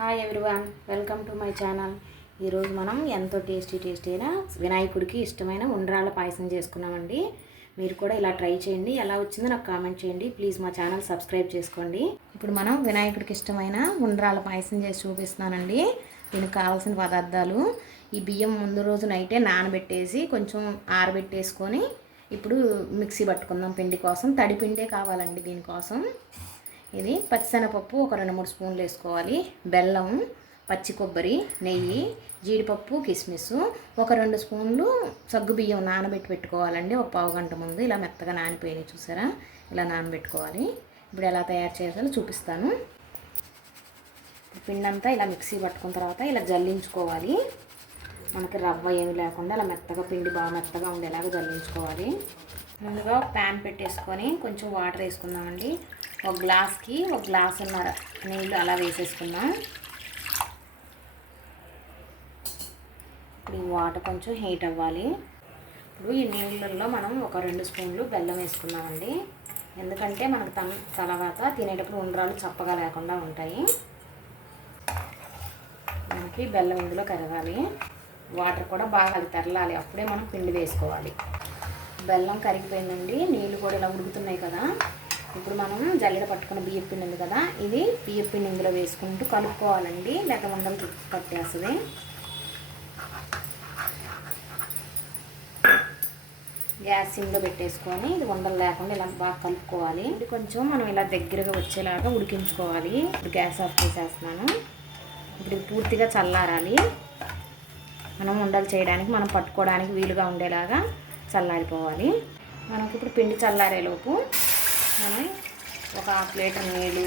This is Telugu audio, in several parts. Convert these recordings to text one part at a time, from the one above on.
Hi everyone, welcome to my channel. ఈరోజు మనం ఎంతో టేస్టీ అయిన వినాయకుడికి ఇష్టమైన ఉండ్రాళ్ళ పాయసం చేసుకున్నామండి. మీరు కూడా ఇలా ట్రై చేయండి. ఎలా వచ్చిందో నాకు కామెంట్ చేయండి. ప్లీజ్ మా ఛానల్ సబ్స్క్రైబ్ చేసుకోండి. ఇప్పుడు మనం వినాయకుడికి ఇష్టమైన ఉండ్రాళ్ళ పాయసం చేసి చూపిస్తున్నానండి. దీనికి కావాల్సిన పదార్థాలు: ఈ బియ్యం ముందు రోజు నైటే నానబెట్టేసి కొంచెం ఆరబెట్టేసుకొని ఇప్పుడు మిక్సీ పట్టుకుందాం. పిండి కోసం తడి పిండే కావాలండి. దీనికోసం ఇది పచ్చిశనగపప్పు ఒక 2-3 స్పూన్లు వేసుకోవాలి. బెల్లం, పచ్చి కొబ్బరి, నెయ్యి, జీడిపప్పు, కిస్మిస్, ఒక 2 స్పూన్లు సగ్గుబియ్యం నానబెట్టి పెట్టుకోవాలండి. ఒక పావు గంట ముందు ఇలా మెత్తగా నానిపోయినాయి, చూసారా? ఇలా నానబెట్టుకోవాలి. ఇప్పుడు ఎలా తయారు చేయాలో చూపిస్తాను. పిండి అంతా ఇలా మిక్సీ పట్టుకున్న తర్వాత ఇలా జల్లించుకోవాలి. మనకి రవ్వ ఏమి లేకుండా ఇలా మెత్తగా పిండి బాగా మెత్తగా ఉండేలాగా జల్లించుకోవాలి. ముందుగా ఒక ప్యాన్ పెట్టేసుకొని కొంచెం వాటర్ వేసుకుందామండి. ఒక గ్లాస్కి 1 గ్లాసున్నర నీళ్ళు అలా వేసేసుకుందాం. ఇప్పుడు ఈ వాటర్ కొంచెం హీట్ అవ్వాలి. ఇప్పుడు ఈ నీళ్ళల్లో మనం ఒక 2 స్పూన్లు బెల్లం వేసుకుందామండి. ఎందుకంటే మనకు తర్వాత తినేటప్పుడు ఉండ్రాలు చప్పగా లేకుండా ఉంటాయి. మనకి బెల్లం ఇందులో కరగాలి. వాటర్ కూడా బాగా తెరలాలి. అప్పుడే మనం పిండి వేసుకోవాలి. బెల్లం కరిగిపోయిందండి. నీళ్ళు కూడా ఇలా ఉడుకుతున్నాయి కదా. ఇప్పుడు మనం జల్లెడ పట్టుకున్న బియ్యం పిండి ఉంది కదా, ఇది బియ్యం పిండి ఇందులో వేసుకుంటూ కలుపుకోవాలండి, లేక ఉండలు పట్టేస్తుంది. గ్యాస్ సిమ్లో పెట్టేసుకొని ఇది ఉండలు లేకుండా ఇలా బాగా కలుపుకోవాలి. ఇది కొంచెం మనం ఇలా దగ్గరగా వచ్చేలాగా ఉడికించుకోవాలి. ఇప్పుడు గ్యాస్ ఆఫ్ చేసేస్తున్నాను. ఇప్పుడు పూర్తిగా చల్లారాలి. మనం ఉండలు చేయడానికి, మనం పట్టుకోవడానికి వీలుగా ఉండేలాగా చల్లారిపోవాలి. మనకి ఇప్పుడు పిండి చల్లారేలోపు మనం ఒక 1/2 లీటర్ నీళ్ళు,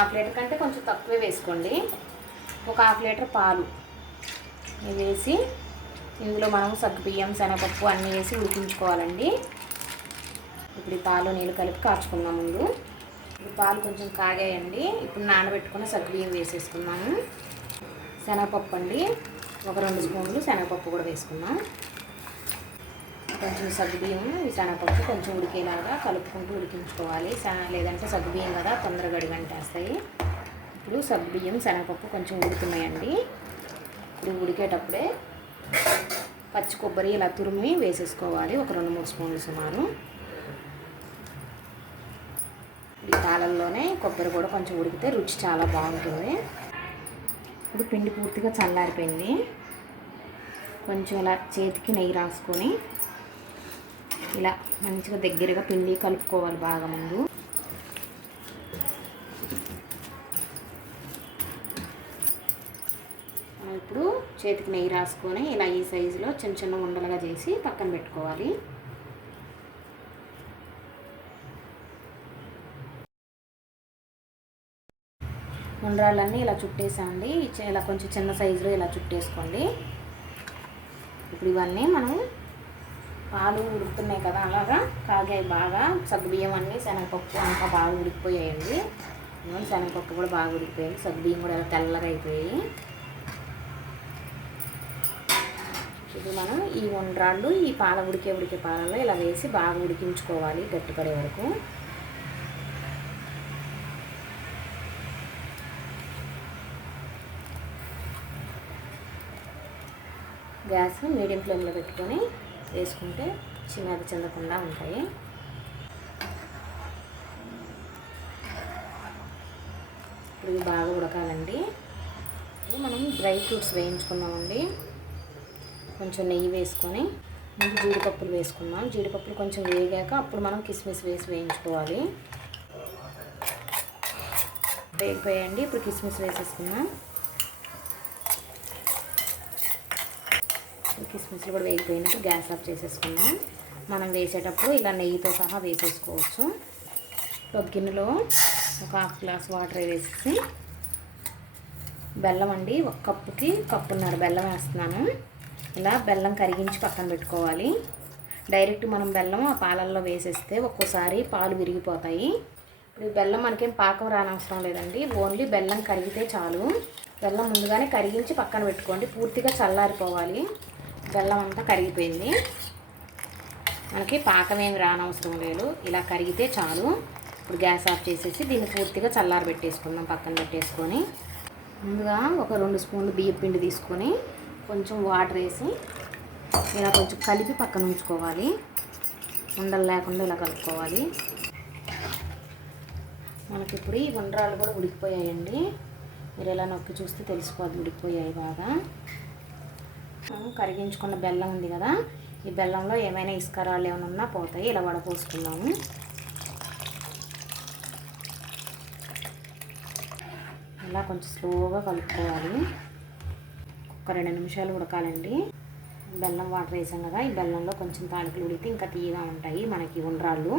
1/2 లీటర్ కంటే కొంచెం తక్కువే వేసుకోండి, ఒక 1/2 లీటర్ పాలు వేసి ఇందులో మనం సగ్గుబియ్యం, శనగపప్పు అన్నీ వేసి ఉడికించుకోవాలండి. ఇప్పుడు ఈ పాలు నీళ్ళు కలిపి కాచుకుందాం. ముందు ఇప్పుడు పాలు కొంచెం కాగాయండి. ఇప్పుడు నానబెట్టుకున్న సగ్గుబియ్యం వేసేసుకున్నాము. శనగపప్పు అండి, ఒక 2 స్పూన్లు శనగపప్పు కూడా వేసుకున్నాం. కొంచెం సగ్గుబియ్యం, ఈ శనగపప్పు కొంచెం ఉడికేలాగా కలుపుకుంటూ ఉడికించుకోవాలి. లేదంటే సగ్గుబియ్యం కదా, తొందరగా అడిగంటేస్తాయి. ఇప్పుడు సగ్గుబియ్యం, శనగపప్పు కొంచెం ఉడుకున్నాయండి. ఇప్పుడు ఉడికేటప్పుడే పచ్చి కొబ్బరి ఇలా తురిమి వేసేసుకోవాలి, ఒక 2-3 స్పూన్లు సుమారు. ఈ పాలల్లోనే కొబ్బరి కూడా కొంచెం ఉడికితే రుచి చాలా బాగుంటుంది. ఇప్పుడు పిండి పూర్తిగా చల్లారిపోయింది. కొంచెం ఇలా చేతికి నెయ్యి రాసుకొని ఇలా మంచిగా దగ్గరగా పిండి కలుపుకోవాలి బాగా. ముందు ఇప్పుడు చేతికి నెయ్యి రాసుకొని ఇలా ఈ సైజులో చిన్న చిన్న ఉండలుగా చేసి పక్కన పెట్టుకోవాలి. ఉండ్రాళ్ళన్నీ ఇలా చుట్టేసండి. ఇలా కొంచెం చిన్న సైజులో ఇలా చుట్టేసుకోండి. ఇప్పుడు ఇవన్నీ మనం పాలు ఉడుకుతున్నాయి కదా, అలాగా కాగాయి బాగా. సగ్గుబియ్యం అన్నీ, శనగపప్పు అంతా బాగా ఉడికిపోయాయండి. శనగపప్పు కూడా బాగా ఉడికిపోయాయి, సగ్గుబియ్యం కూడా తెల్లగా అయిపోయాయి. ఇప్పుడు మనం ఈ ఉండ్రాళ్ళు ఈ ఉడికే పాలలో ఇలా వేసి బాగా ఉడికించుకోవాలి గట్టిపడే వరకు. గ్యాస్ మీడియం ఫ్లేమ్లో పెట్టుకొని వేసుకుంటే చిన్నది చెందకుండా ఉంటాయి. ఇప్పుడు ఇది బాగా ఉడకాలండి. ఇప్పుడు మనం డ్రై ఫ్రూట్స్ వేయించుకున్నామండి. కొంచెం నెయ్యి వేసుకొని ముందు జీడిపప్పులు వేసుకున్నాం. జీడిపప్పులు కొంచెం వేగాక అప్పుడు మనం కిస్మిస్ వేసి వేయించుకోవాలి. వేగిపోయాయండి. ఇప్పుడు కిస్మిస్ వేసేసుకున్నాం. కిస్మిస్లు కూడా వేగిపోయినట్టు గ్యాస్ ఆఫ్ చేసేసుకున్నాం. మనం వేసేటప్పుడు ఇలా నెయ్యితో సహా వేసేసుకోవచ్చు. ఒక గిన్నెలో ఒక 1/2 గ్లాస్ వాటర్ వేసేసి, బెల్లం అండి, 1 కప్పుకి 1.5 కప్పు బెల్లం వేస్తున్నాను. ఇలా బెల్లం కరిగించి పక్కన పెట్టుకోవాలి. డైరెక్ట్ మనం బెల్లం ఆ పాలల్లో వేసేస్తే ఒక్కోసారి పాలు విరిగిపోతాయి. ఇప్పుడు బెల్లం మనకేం పాకం రానవసరం లేదండి, ఓన్లీ బెల్లం కరిగితే చాలు. బెల్లం ముందుగానే కరిగించి పక్కన పెట్టుకోండి. పూర్తిగా చల్లారిపోవాలి. బెల్లం అంతా కరిగిపోయింది. మనకి పాకం ఏమి రానవసరం లేదు, ఇలా కరిగితే చాలు. ఇప్పుడు గ్యాస్ ఆఫ్ చేసేసి దీన్ని పూర్తిగా చల్లారబెట్టేసుకుందాం. పక్కన పెట్టేసుకొని ముందుగా ఒక 2 స్పూన్లు బియ్యం పిండి తీసుకొని కొంచెం వాటర్ వేసి ఇలా కొంచెం కలిపి పక్కన ఉంచుకోవాలి. ఉండలు లేకుండా ఇలా కలుపుకోవాలి. మనకి ఇప్పుడు ఈ ఉండ్రాలు కూడా ఉడికిపోయాయండి. మీరు ఇలా నొక్కి చూస్తే తెలిసిపోద్ది ఉడికిపోయాయి బాగా. కరిగించుకున్న బెల్లం ఉంది కదా, ఈ బెల్లంలో ఏమైనా ఇసుకరాళ్ళు ఏమైనా ఉన్నా పోతాయి. ఇలా వడపోసుకుందాము. ఇలా కొంచెం స్లోగా కలుపుకోవాలి. ఒక 2 నిమిషాలు ఉడకాలండి. బెల్లం వాటర్ వేసాం కదా, ఈ బెల్లంలో కొంచెం తాలికలు ఉడికితే ఇంకా తీయగా ఉంటాయి మనకి ఉండ్రాళ్ళు.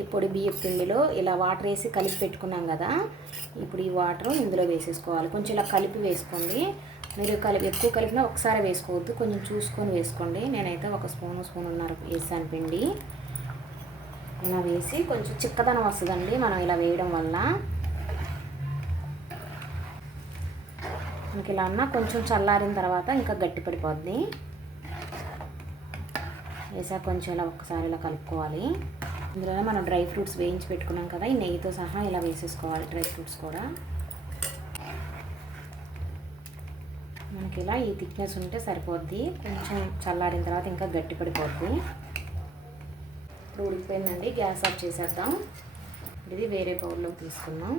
ఈ పొడి బియ్యం పిండిలో ఇలా వాటర్ వేసి కలిపి పెట్టుకున్నాం కదా, ఇప్పుడు ఈ వాటర్ ఇందులో వేసేసుకోవాలి. కొంచెం ఇలా కలిపి వేసుకోండి. మీరు ఎక్కువ కలిపినా ఒకసారి వేసుకోవద్దు, కొంచెం చూసుకొని వేసుకోండి. నేనైతే 1 స్పూన్నర వేసాను పిండి. ఇలా వేసి కొంచెం చిక్కదనం వస్తుందండి మనం ఇలా వేయడం వల్ల. మనకి ఇలా అన్నా కొంచెం చల్లారిన తర్వాత ఇంకా గట్టి పడిపోద్ది. వేసాక కొంచెం ఇలా ఒక్కసారి ఇలా కలుపుకోవాలి. ఇందులో మనం డ్రై ఫ్రూట్స్ వేయించి పెట్టుకున్నాం కదా, ఈ నెయ్యితో సహా ఇలా వేసేసుకోవాలి. డ్రై ఫ్రూట్స్ కూడా మనకి ఇలా ఈ థిక్నెస్ ఉంటే సరిపోద్ది. కొంచెం చల్లారిన తర్వాత ఇంకా గట్టి పడిపోద్ది. ఇప్పుడు ఉడికిపోయిందండి, గ్యాస్ ఆఫ్ చేసేద్దాం. ఇది వేరే బౌల్లోకి తీసుకుందాం.